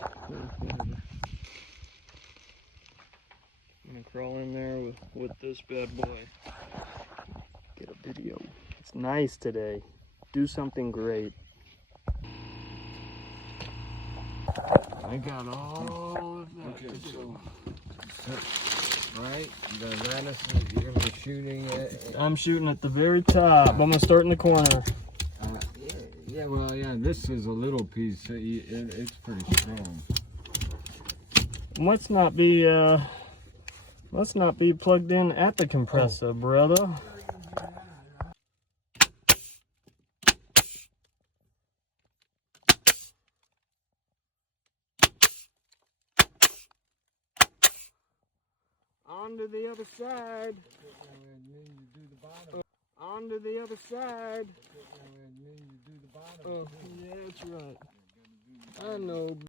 I'm gonna crawl in there with this bad boy. Get a video. It's nice today. Do something great. I got all of that. Okay, so right, the lattice you're gonna be shooting at. I'm shooting at the very top. I'm gonna start in the corner. Yeah, well, yeah, this is a little piece, so it's pretty strong. Let's not be plugged in at the compressor, brother. On to the other side. On to the other side. Oh, yeah, that's right. I know.